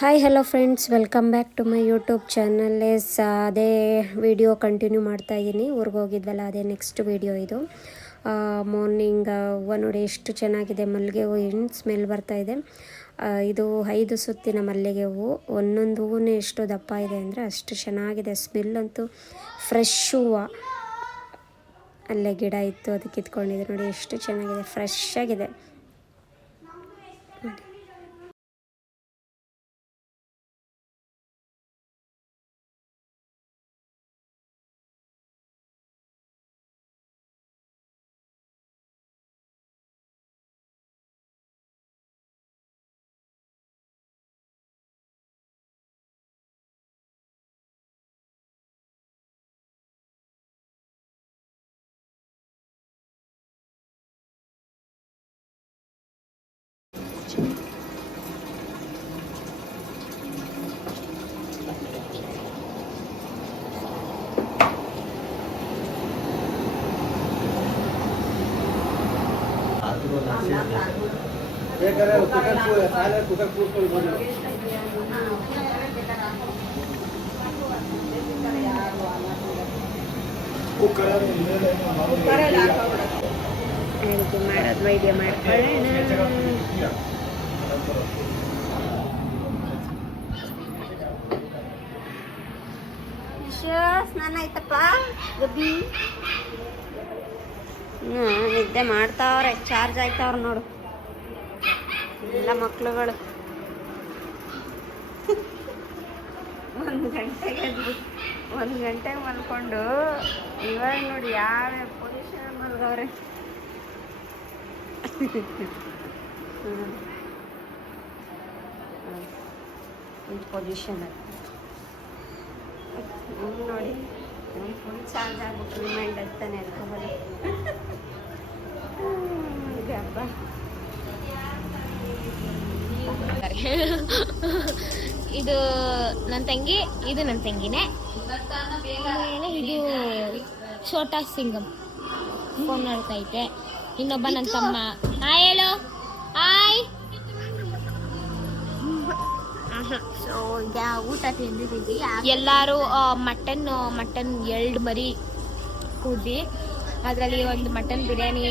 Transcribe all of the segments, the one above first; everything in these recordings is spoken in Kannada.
Hi hello friends, welcome back to my YouTube channel. ಅದೇ ವಿಡಿಯೋ ಕಂಟಿನ್ಯೂ ಮಾಡ್ತಾಯಿದ್ದೀನಿ. ಊರಿಗೆ ಹೋಗಿದ್ವಲ್ಲ, ಅದೇ ನೆಕ್ಸ್ಟ್ ವಿಡಿಯೋ ಇದು. ಮಾರ್ನಿಂಗ್ ಹೂವು ನೋಡಿ ಎಷ್ಟು ಚೆನ್ನಾಗಿದೆ. ಮಲ್ಲಿಗೆ ಹೂವು ಏನು ಸ್ಮೆಲ್ ಬರ್ತಾಯಿದೆ. ಇದು 5 ಸುತ್ತಿನ ಮಲ್ಲಿಗೆ ಹೂವು. ಒಂದೊಂದು ಹೂವು ಎಷ್ಟು ದಪ್ಪ ಇದೆ ಅಂದರೆ ಅಷ್ಟು ಚೆನ್ನಾಗಿದೆ. ಸ್ಮೆಲ್ ಅಂತೂ ಫ್ರೆಶ್ ಹೂವು. ಅಲ್ಲೇ ಗಿಡ ಇತ್ತು, ಅದು ಕಿತ್ಕೊಂಡಿದೆ ನೋಡಿ, ಎಷ್ಟು ಚೆನ್ನಾಗಿದೆ, ಫ್ರೆಶ್ ಆಗಿದೆ. ಮಾಡೋದು ವೈದ್ಯ ಮಾಡ್ಕೊಳ್ಳೋಣ. ಸ್ನಾನ ಆಯ್ತಪ್ಪ ಗಬ್ಬಿ. ನಿದ್ದೆ ಮಾಡ್ತಾವ್ರೆ, ಚಾರ್ಜ್ ಆಯ್ತಾವ್ರ ನೋಡು ಎಲ್ಲ ಮಕ್ಳುಗಳು. 1 ಗಂಟೆಗೆ ಮಲ್ಕೊಂಡು ಇವಾಗ ನೋಡಿ ಯಾವ ಪೊಸಿಷನ್ ಮಲ್ಗವ್ರೆ. ಈ ಪೊಸಿಷನ್ ನೋಡಿ, ಫುಲ್ ಚಾರ್ಜ್ ಆಗ್ಬಿಟ್ಟು ರಿಮೈಂಡ್ ಆಗ್ತಾನೆ ಅನ್ಕೋಬೋದು. ಹಬ್ಬ ಇದು ನನ್ನ ತಂಗಿ, ಇದು ನನ್ನ ತಂಗಿನೇ. ಇದು ಛೋಟಾ ಸಿಂಗಮ್ ಫೋನ್ ನೋಡ್ತೈತೆ. ಇನ್ನೊಬ್ಬ ನನ್ನ ತಮ್ಮ. ಹಾಯ್ ಹೇಳು. ಹಾಯ್. ಸೊ ಈಗ ಊಟ ತಿಂದಿದ್ದೀವಿ. ಎಲ್ಲರೂ ಮಟನ್ 2 ಮರಿ ಕೂಡಿ ಅದರಲ್ಲಿ ಒಂದು ಮಟನ್ ಬಿರಿಯಾನಿ,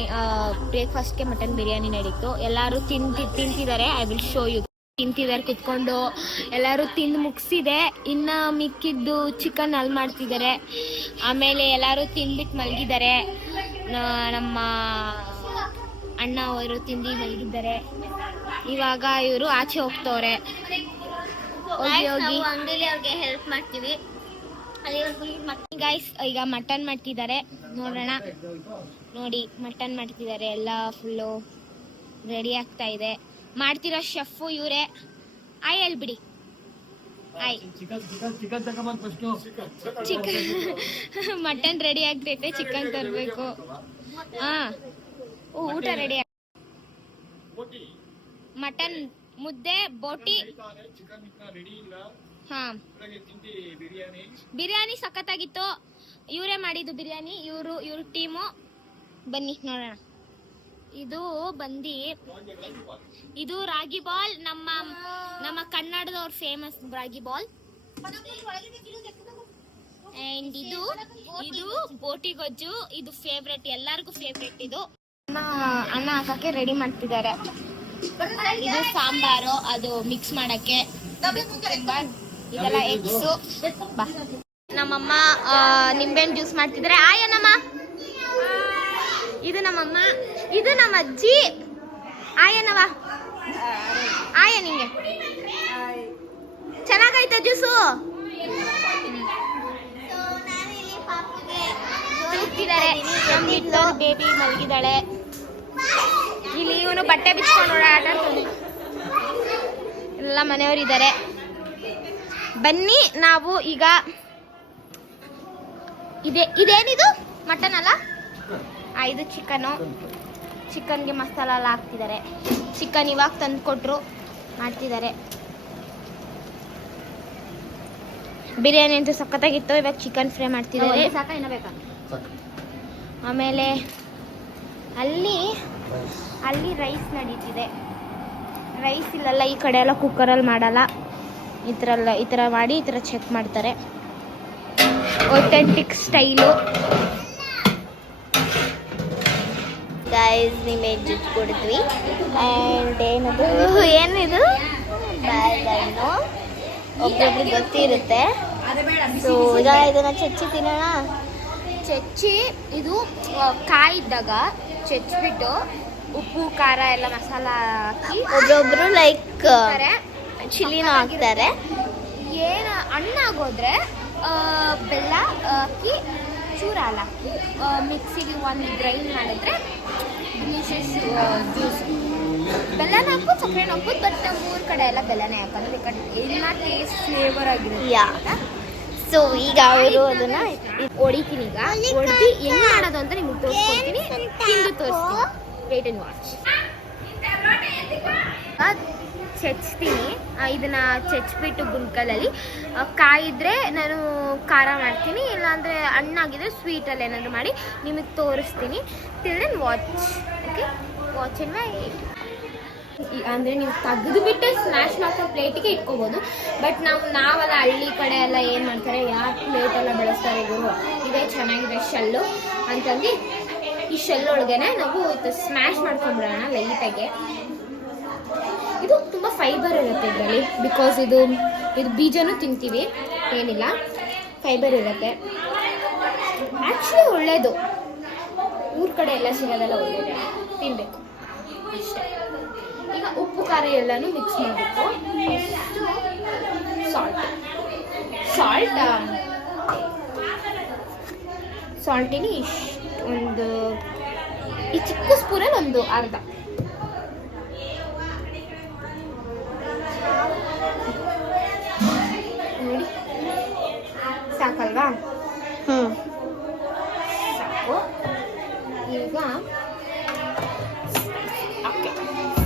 ಬ್ರೇಕ್ಫಾಸ್ಟ್ಗೆ ಮಟನ್ ಬಿರಿಯಾನಿ ನಡೀತು. ಎಲ್ಲರೂ ತಿಂತಿದ್ದಾರೆ. I will show you. ತಿಂತಿದ್ದಾರೆ ಕುತ್ಕೊಂಡು. ಎಲ್ಲರೂ ತಿಂದು ಮುಗಿಸಿದೆ. ಇನ್ನು ಮಿಕ್ಕಿದ್ದು ಚಿಕನ್ ಅಲ್ಲಿ ಮಾಡ್ತಿದ್ದಾರೆ. ಆಮೇಲೆ ಎಲ್ಲರೂ ತಿಂದ್ಬಿಟ್ಟು ಮಲಗಿದ್ದಾರೆ. ನಮ್ಮ ಅಣ್ಣ ಅವರು ತಿಂದು ಮಲಗಿದ್ದಾರೆ. ಇವಾಗ ಇವರು ಆಚೆ ಹೋಗ್ತವ್ರೆ. ಹೋಗಿ ಅಂಗಡಿಲಿ ಅವ್ರಿಗೆ ಹೆಲ್ಪ್ ಮಾಡ್ತೀವಿ. ಗೈಸ್, ಈಗ ಮಟನ್ ಮಾಡ್ತಿದ್ದಾರೆ, ನೋಡೋಣ. ನೋಡಿ, ಮಟನ್ ಮಾಡ್ತಿದ್ದಾರೆ. ಎಲ್ಲ ಫುಲ್ಲು ರೆಡಿ ಆಗ್ತಾ ಇದೆ. ಮಾಡ್ತಿರೋ ಶೆಫು ಇವರೇ. ಆಯ್ ಹೇಳ್ಬಿಡಿ. ಆಯ್. ಚಿಕನ್ ಮಟನ್ ರೆಡಿ ಆಗ್ತೈತೆ, ಚಿಕನ್ ತರಬೇಕು. ಊಟ ರೆಡಿ. ಮಟನ್ ಮುದ್ದೆ, ಬೋಟಿ. ಬಿರಿಯಾನಿ ಸಖತ್ತಾಗಿತ್ತು. ಇವರೇ ಮಾಡಿದ್ದು ಬಿರಿಯಾನಿ. ಇವ್ರ ಟೀಮು. ಬನ್ನಿ ನೋಡೋಣ. ಇದು ರಾಗಿ ಬಾಲ್. ನಮ್ಮ ಕನ್ನಡದವ್ರ ಫೇಮಸ್ ರಾಗಿ ಬಾಲ್. ಅಂಡ್ ಇದು ಬೋಟಿ ಗೊಜ್ಜು. ಇದು ಫೇವ್ರೆಟ್, ಎಲ್ಲರಿಗೂ ಫೇವ್ರೆಟ್. ಇದು ಅನ್ನ ಹಾಕಕ್ಕೆ ರೆಡಿ ಮಾಡ್ತಿದ್ದಾರೆ. ಇದು ಸಾಂಬಾರು, ಅದು ಮಿಕ್ಸ್ ಮಾಡಕ್ಕೆ. ಇದೆಲ್ಲ ಎಗ್ಸು. ನಮ್ಮಮ್ಮ ನಿಂಬೆಹಣ್ಣು ಜ್ಯೂಸ್ ಮಾಡ್ತಿದ್ದಾರೆ. ಆಯನಮ್ಮ. ಇದು ನಮ್ಮಮ್ಮ. ಇದು ನಮ್ಮ ಅಜ್ಜಿ. ಆಯನವ. ಆಯ ನಿಂಗೆ ಚೆನ್ನಾಗೈತ ಜ್ಯೂಸು? ಬೇಬಿ ಮಲಗಿದ್ದಾಳೆ. ಇಲ್ಲಿ ಇವನು ಬಟ್ಟೆ ಬಿಚ್ಕೊಂಡು ಆಟ ಆಡ್ತಾನೆ. ಎಲ್ಲ ಮನೆಯವರಿದ್ದಾರೆ. ಬನ್ನಿ, ನಾವು ಈಗ ಇದೇನಿದು? ಮಟನ್ ಅಲ್ಲ, ಇದು ಚಿಕನ್ನು. ಚಿಕನ್ಗೆ ಮಸಾಲ ಎಲ್ಲ ಹಾಕ್ತಿದ್ದಾರೆ. ಚಿಕನ್ ಇವಾಗ ತಂದು ಕೊಟ್ಟರು, ಮಾಡ್ತಿದ್ದಾರೆ. ಬಿರಿಯಾನಿ ಅಂತೂ ಸಖತ್ತಾಗಿತ್ತು. ಇವಾಗ ಚಿಕನ್ ಫ್ರೈ ಮಾಡ್ತಿದ್ದಾರೆ. ಆಮೇಲೆ ಅಲ್ಲಿ ರೈಸ್ ನಡೀತಿದೆ. ರೈಸ್ ಇಲ್ಲಲ್ಲ, ಈ ಕಡೆ ಎಲ್ಲ ಕುಕ್ಕರಲ್ಲಿ ಮಾಡಲ್ಲ. ಈ ಥರ ಮಾಡಿ ಈ ಥರ ಚೆಕ್ ಮಾಡ್ತಾರೆ. Authentic style. ಗೈಸ್ ಇಮೇಜ್ ಕೊಡ್ತೀವಿ. ಆ್ಯಂಡ್ ಏನಿದು ಬ್ಯಾಗನ್ನು ಒಬ್ಬೊಬ್ರಿಗೆ ಗೊತ್ತಿರುತ್ತೆ. ಸೊ ಈಗ ಇದನ್ನು ಚಚ್ಚಿ ತಿನ್ನೋಣ. ಚಚ್ಚಿ ಇದು ಕಾಯಿದ್ದಾಗ ಚಚ್ಚಿಬಿಟ್ಟು ಉಪ್ಪು ಖಾರ ಎಲ್ಲ ಮಸಾಲ ಹಾಕಿ ಒಬ್ಬೊಬ್ರು ಲೈಕ್ ಚಿಲ್ಲಿನೂ ಹಾಕ್ತಾರೆ. ಏನು ಹಣ್ಣಾಗೋದ್ರೆ ಬೆಲ್ಲ ಹಾಕಿ ಚೂರು ಹಾಲು ಹಾಕಿ ಮಿಕ್ಸಿಗೆ ಒಂದು ಗ್ರೈಂಡ್ ಮಾಡಿದ್ರೆ ಡಿಲಿಷಿಯಸ್ ಜ್ಯೂಸ್. ಬೆಲ್ಲನ ಹಾಕ್ಬೋದು, ಸಕ್ಕರೆನ ಹಾಕ್ಬೋದು. ಬಟ್ ನಮ್ಮ ಊರ ಕಡೆ ಎಲ್ಲ ಬೆಲ್ಲನೇ ಹಾಕೋದು, ಎಲ್ಲ ಟೇಸ್ಟ್ ಫ್ಲೇವರ್ ಆಗಿರುತ್ತೆ. ಸೊ ಈಗ ಅವರು ಅದನ್ನ ಹೊಡಿತೀನಿ. ಈಗ ಹೊಡೆದು ಹೆಂಗ್ ಮಾಡೋದು ಅಂತ ನಿಮ್ಗೆ ತೋರಿಸ್ಕೊಡ್ತೀನಿ, ತಿಂದು ತೋರಿಸ್ತೀನಿ. Wait and watch. ಚಚ್ತೀನಿ. ಇದನ್ನ ಚಚ್ಬಿಟ್ಟು ಗುಂಡ್ಕಲಲ್ಲಿ ಕಾಯಿದ್ರೆ ನಾನು ಖಾರ ಮಾಡ್ತೀನಿ, ಇಲ್ಲಾಂದರೆ ಹಣ್ಣಾಗಿದ್ರೆ ಸ್ವೀಟಲ್ಲಿ ಏನಾದರೂ ಮಾಡಿ ನಿಮಗೆ ತೋರಿಸ್ತೀನಿ. Till then watch. Okay, watch and wait. ಅಂದರೆ ನೀವು ತೆಗೆದು ಬಿಟ್ಟು ಸ್ಮ್ಯಾಶ್ ಮಾಡ್ಕೊಂಡು ಪ್ಲೇಟಿಗೆ ಇಟ್ಕೋಬೋದು. ಬಟ್ ನಾವೆಲ್ಲ ಹಳ್ಳಿ ಕಡೆ ಎಲ್ಲ ಏನು ಮಾಡ್ತಾರೆ, ಯಾವ ಪ್ಲೇಟೆಲ್ಲ ಬಳಸ್ತಾರೆ ಇವರು, ಇದೇ ಚೆನ್ನಾಗಿದೆ ಶೆಲ್ಲು ಅಂತಂದು ಈ ಶೆಲ್ ಒಳಗೇನೆ ನಾವು ಸ್ಮ್ಯಾಶ್ ಮಾಡ್ಕೊಂಡ್ಬಿಡೋಣ ಲೈಟಾಗೆ. ಇದು ತುಂಬ ಫೈಬರ್ ಇರುತ್ತೆ ಇದರಲ್ಲಿ, ಬಿಕಾಸ್ ಇದು ಬೀಜನೂ ತಿಂತೀವಿ, ಏನಿಲ್ಲ ಫೈಬರ್ ಇರುತ್ತೆ. ಆ್ಯಕ್ಚುಲಿ ಒಳ್ಳೆಯದು, ಊರ ಕಡೆ ಎಲ್ಲ ಸಿಗೋದೆಲ್ಲ ಒಳ್ಳೆಯದು, ತಿನ್ನಬೇಕು ಅಷ್ಟೇ. ಈಗ ಉಪ್ಪು ಖಾರ ಎಲ್ಲನೂ ಮಿಕ್ಸ್ ಮಾಡಬೇಕು. ಸಾಲ್ಟಿನಿ ಇಷ್ಟು ಒಂದು ಈ ಚಿಕ್ಕ ಸ್ಪೂನಲ್ಲಿ ಒಂದು ಅರ್ಧ. ನೋಡಿ ಸಾಕಲ್ವಾ? ಸಾಕು. ಈಗ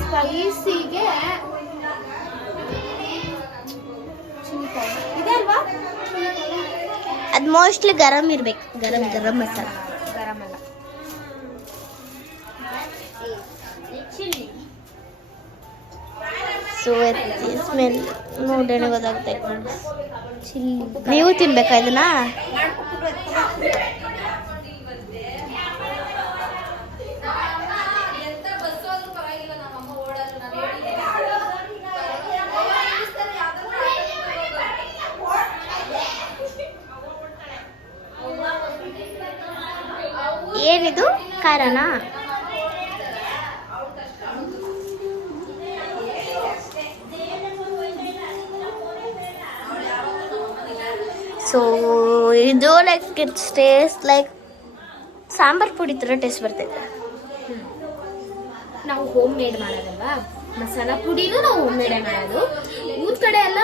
ಸ್ಪೈಸಿಗೆ ಇದೆ ಅಲ್ವಾ? ಅದು ಮೋಸ್ಟ್ಲಿ ಗರಂ ಇರ್ಬೇಕು. ಗರಂ ಮಸಾಲ. ಗರಂ ಅಲ್ಲ, ಸೊ ಸ್ಮೆಲ್ ನೋಡೋಣ ಗೊತ್ತಾಗ್ತೈತೆ. ಚಿಲ್ಲಿ ನೀವು ತಿನ್ಬೇಕಾ ಇದನ್ನ? ಏನಿದು ಖಾರನಾ? ಸೊ ಇದು like it's taste like sambar ಪುಡಿ ಥರ ಟೇಸ್ಟ್ ಬರ್ತೈತೆ. ನಾವು ಹೋಮ್ ಮೇಡ್ ಮಾಡೋದಲ್ವಾ, ಮಸಾಲ ಪುಡಿನೂ ನಾವು ಹೋಮ್ ಮೇಡೇ ಮಾಡೋದು. ಊರ ಕಡೆ ಎಲ್ಲ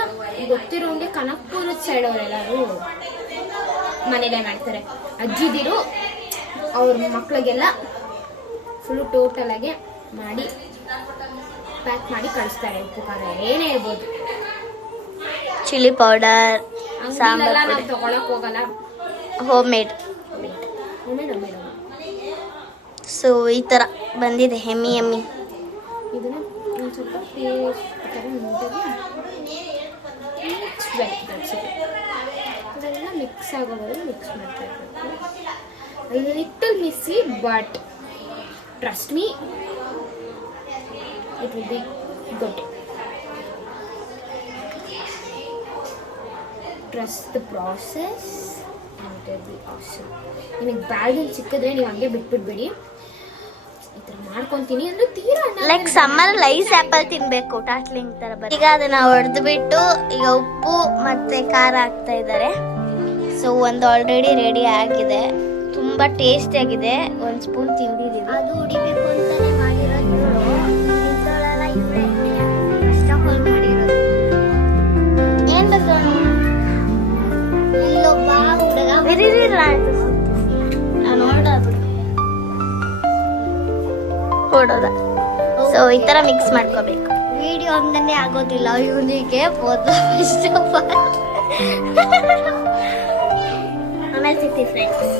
ಗೊತ್ತಿರೋಂಗೆ ಕನಕಪುರದ ಸೈಡ್ ಅವರೆಲ್ಲರೂ ಮನೇಲೇ ಮಾಡ್ತಾರೆ. ಅಜ್ಜಿದಿರು ಅವ್ರ ಮಕ್ಳಿಗೆಲ್ಲ ಫುಲ್ಲು ಟೋಟಲಾಗೆ ಮಾಡಿ ಪ್ಯಾಕ್ ಮಾಡಿ ಕಳಿಸ್ತಾರೆ. ಉಪ್ಪು ಖಾರ ಏನೇ ಇರ್ಬೋದು, ಚಿಲ್ಲಿ ಪೌಡರ್, ಸಾಂಬಾರ್ ಪುಡಿ ತಗೊಳಕ್ ಹೋಗಲ್ಲ, ಹೋಮ್ ಮೇಡ್. ಸೊ ಈ ಥರ ಬಂದಿದೆ ಎಮ್ಮಿ. ಇದನ್ನ ಒಂದು ಸ್ವಲ್ಪ ಪೇಸ್ಟ್ ಥರ ಇದೆಲ್ಲ ಮಿಕ್ಸ್ ಆಗೋವರೆಗೆ ಮಿಕ್ಸ್ ಮಾಡ್ತಾ ಇರಬೇಕು. Little messy, but trust me it will be good. Trust the process and it will be awesome. ನಿಮಗೆ ಬ್ಯಾಗಲ್ಲಿ ಸಿಕ್ಕಿದ್ರೆ ನೀವು ಹಂಗೆ ಬಿಟ್ಬಿಡ್ಬೇಡಿ. ಈ ಥರ ಮಾಡ್ಕೊತೀನಿ ಅಂದರೆ ತೀರಾ ಲೈಕ್ ಸಮ್ಮರ್ ಐಸ್ ಆ್ಯಪಲ್ ತಿನ್ನಬೇಕು, ಟಾಟ್ಲಿಂಗ್ ಥರ ಬರುತ್ತೆ. ಈಗ ಅದನ್ನು ಹೊಡೆದು ಬಿಟ್ಟು ಈಗ ಉಪ್ಪು ಮತ್ತು ಖಾರ ಹಾಕ್ತಾ ಇದ್ದಾರೆ. ಸೊ ಒಂದು ಆಲ್ರೆಡಿ ರೆಡಿ ಆಗಿದೆ, ತುಂಬ ಟೇಸ್ಟಿಯಾಗಿದೆ. ಒಂದು ಸ್ಪೂನ್ ತಿಂದಿದ್ದೀವಿ. ಅದು ಉಡಿಬೇಕು ಅಂತಲೇ ಮಾಡಿರೋದು, ಇಂಥವಳೆಲ್ಲ ಇವಳೆ ಫಸ್ಟ್ ಆಫ್ ಆಲ್ ಮಾಡಿರೋದು. ಏನು ಬೇಕು ಇಲ್ಲೊಬ್ಬ ಹುಡುಗ ನಾನು ಹೊಡೋದ. ಸೊ ಈ ಥರ ಮಿಕ್ಸ್ ಮಾಡ್ಕೋಬೇಕು. ವಿಡಿಯೋ ಒಂದನ್ನೇ ಆಗೋದಿಲ್ಲ ಇವನಿಗೆ, ಫಸ್ಟ್ ಆಫ್ ಆಲ್ ಆಮೇಲೆ ಸಿಗ್ತೀವಿ ಫ್ರೆಂಡ್ಸ್.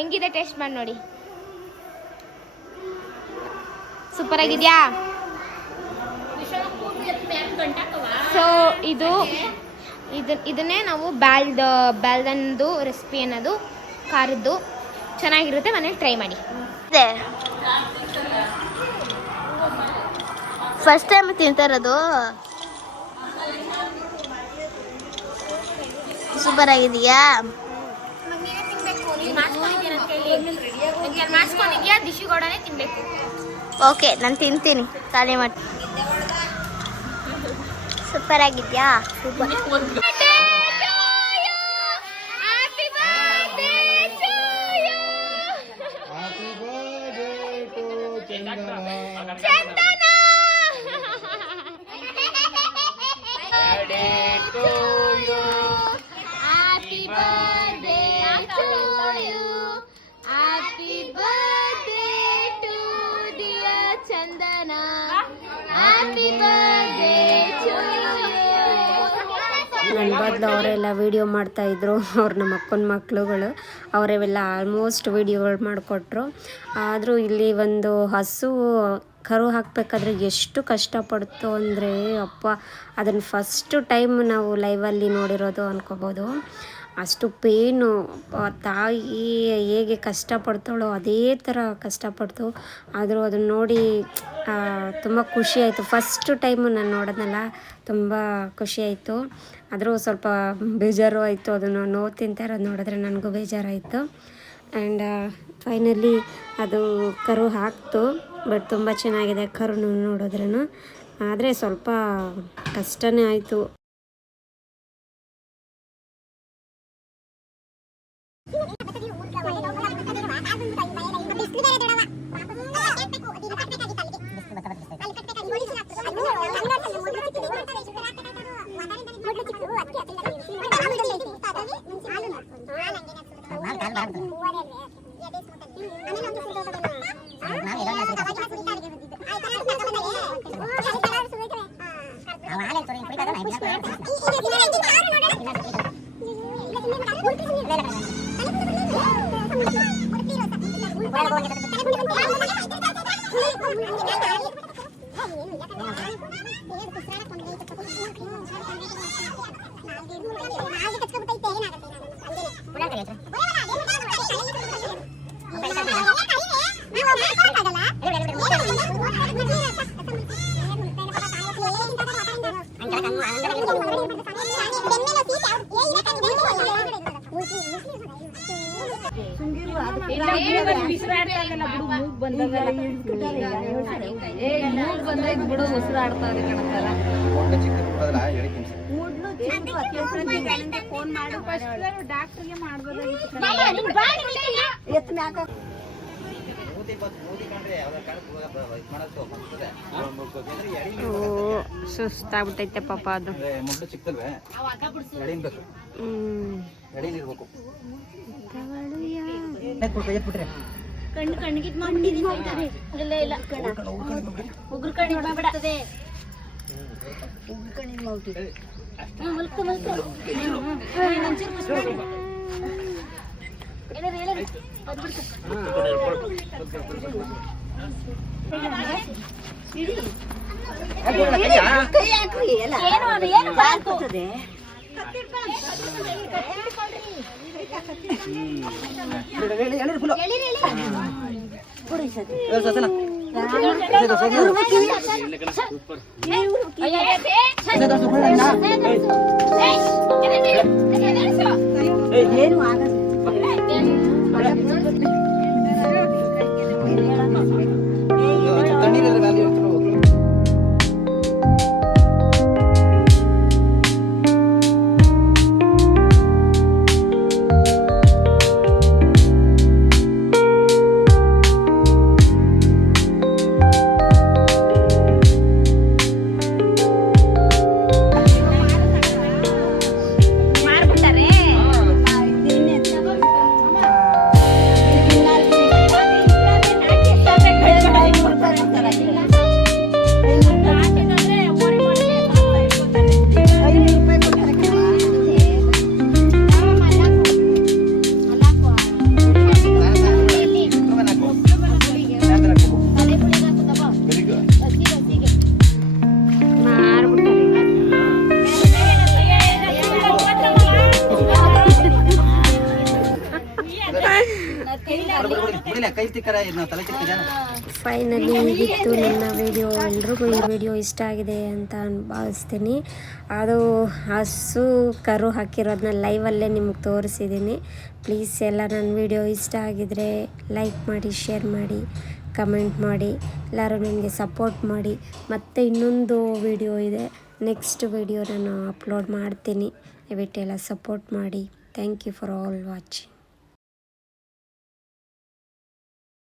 ಹೆಂಗಿದೆ ಟೇಸ್ಟ್ ಮಾಡಿ ನೋಡಿ. ಸೂಪರ್ ಆಗಿದ್ಯಾ? ಸೊ ಇದನ್ನೇ ನಾವು ಬ್ಯಾಲ್ದಂದು ರೆಸಿಪಿ ಅನ್ನೋದು ಖಾರದ್ದು ಚೆನ್ನಾಗಿರುತ್ತೆ, ಮನೇಲಿ ಟ್ರೈ ಮಾಡಿ. ಫಸ್ಟ್ ಟೈಮ್ ತಿಂತಾ ಇರೋದು. ಸೂಪರ್ ಆಗಿದೆಯಾ? ಮಾಡಿಸ್ಕೊಂಡಿದ್ಯಾ? ದಿಶುಗೌಡನೇ ತಿನ್ಬೇಕು. ಓಕೆ, ನಾನು ತಿಂತೀನಿ. ಖಾಲಿ ಮಾಡಿ. ಸೂಪರ್ ಆಗಿದೆಯಾ? ಸೂಪರ್. ನನ್ನ ಬದಲು ಅವರೆಲ್ಲ ವೀಡಿಯೋ ಮಾಡ್ತಾಯಿದ್ರು. ಅವ್ರು ನಮ್ಮ ಅಕ್ಕನ ಮಕ್ಕಳುಗಳು ಅವರೆಲ್ಲ ಆಲ್ಮೋಸ್ಟ್ ವೀಡಿಯೋಗಳು ಮಾಡಿಕೊಟ್ರು. ಆದರೂ ಇಲ್ಲಿ ಒಂದು ಹಸು ಕರು ಹಾಕಬೇಕಾದ್ರೆ ಎಷ್ಟು ಕಷ್ಟಪಡ್ತು ಅಂದರೆ ಅಪ್ಪ, ಅದನ್ನು ಫಸ್ಟು ಟೈಮ್ ನಾವು ಲೈವಲ್ಲಿ ನೋಡಿರೋದು ಅಂದ್ಕೋಬೋದು. ಅಷ್ಟು ಪೇನು. ತಾಯಿ ಹೇಗೆ ಕಷ್ಟಪಡ್ತಾಳೋ ಅದೇ ಥರ ಕಷ್ಟಪಡ್ತು. ಆದರೂ ಅದನ್ನು ನೋಡಿ ತುಂಬ ಖುಷಿಯಾಯಿತು. ಫಸ್ಟು ಟೈಮು ನಾನು ನೋಡೋದಲ್ಲ, ತುಂಬ ಖುಷಿಯಾಯಿತು. ಆದರೂ ಸ್ವಲ್ಪ ಬೇಜಾರು ಆಯಿತು. ಅದನ್ನು ನೋವು ತಿಂತಾ ಇರೋದು ನೋಡಿದ್ರೆ ನನಗೂ ಬೇಜಾರಾಯಿತು. ಆ್ಯಂಡ್ ಫೈನಲಿ ಅದು ಕರು ಹಾಕ್ತು. ಬಟ್ ತುಂಬ ಚೆನ್ನಾಗಿದೆ ಕರು ನೋಡಿದ್ರೂ. ಆದರೆ ಸ್ವಲ್ಪ ಕಷ್ಟನೇ ಆಯಿತು. ಸುಸ್ತಾಗ್ಬಿಟ್ಟೈತೆ ಪಾಪ ಅದು. ಕಣ್ಣಿಗೆ ಮಾಡ್ತಾರೆ. ಇಲ್ಲ ಇಲ್ಲ ಉಗ್ರ ಕಣ್ಣಿ ಬಿಡ್ತದೆ. ಫೈನಲಿ ಹೀಗಿತ್ತು ನನ್ನ ವಿಡಿಯೋ. ಎಲ್ರಿಗೂ ಈ ವಿಡಿಯೋ ಇಷ್ಟ ಆಗಿದೆ ಅಂತ ಭಾವಿಸ್ತೀನಿ. ಅದು ಹಸು ಕರು ಹಾಕಿರೋದನ್ನ ಲೈವಲ್ಲೇ ನಿಮಗೆ ತೋರಿಸಿದ್ದೀನಿ. ಪ್ಲೀಸ್ ಎಲ್ಲ ನನ್ನ ವಿಡಿಯೋ ಇಷ್ಟ ಆಗಿದರೆ ಲೈಕ್ ಮಾಡಿ, ಶೇರ್ ಮಾಡಿ, ಕಮೆಂಟ್ ಮಾಡಿ, ಎಲ್ಲರೂ ನನಗೆ ಸಪೋರ್ಟ್ ಮಾಡಿ. ಮತ್ತು ಇನ್ನೊಂದು ವಿಡಿಯೋ ಇದೆ, ನೆಕ್ಸ್ಟ್ ವಿಡಿಯೋ ನಾನು ಅಪ್ಲೋಡ್ ಮಾಡ್ತೀನಿ. ದಯವಿಟ್ಟು ಎಲ್ಲ ಸಪೋರ್ಟ್ ಮಾಡಿ. Thank you for all watching.